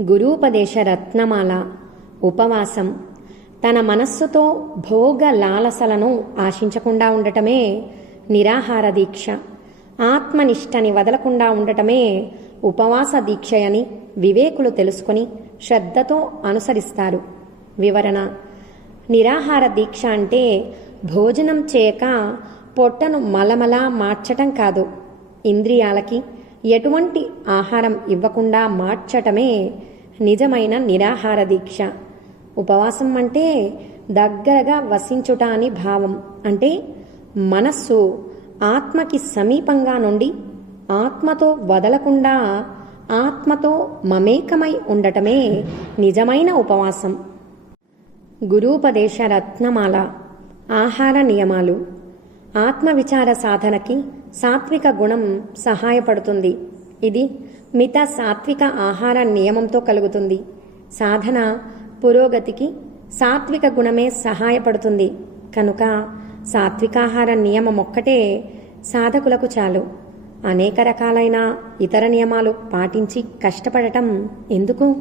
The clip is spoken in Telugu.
గురూపదేశ రత్నమాల ఉపవాసం. తన మనస్సుతో భోగ లాలసలను ఆశించకుండా ఉండటమే నిరాహార దీక్ష. ఆత్మనిష్టని వదలకుండా ఉండటమే ఉపవాస దీక్షయని వివేకులు తెలుసుకొని శ్రద్ధతో అనుసరిస్తారు. వివరణ నిరాహార దీక్ష అంటే భోజనం చేయక పొట్టను మలమలా మార్చటం కాదు. ఇంద్రియాలకి ఎటువంటి ఆహారం ఇవ్వకుండా మార్చటమే నిజమైన నిరాహార దీక్ష. ఉపవాసం అంటే దగ్గరగా వసించుట అని భావం. అంటే మనస్సు ఆత్మకి సమీపంగా నుండి ఆత్మతో వదలకుండా ఆత్మతో మమేకమై ఉండటమే నిజమైన ఉపవాసం. గురూపదేశ రత్నమాల ఆహార నియమాలు. ఆత్మవిచార సాధనకి సాత్విక గుణం సహాయపడుతుంది. ఇది మిత సాత్విక ఆహార నియమంతో కలుగుతుంది. సాధన పురోగతికి సాత్విక గుణమే సహాయపడుతుంది. కనుక సాత్వికాహార నియమం ఒక్కటే సాధకులకు చాలు. అనేక రకాలైన ఇతర నియమాలు పాటించి కష్టపడటం ఎందుకు?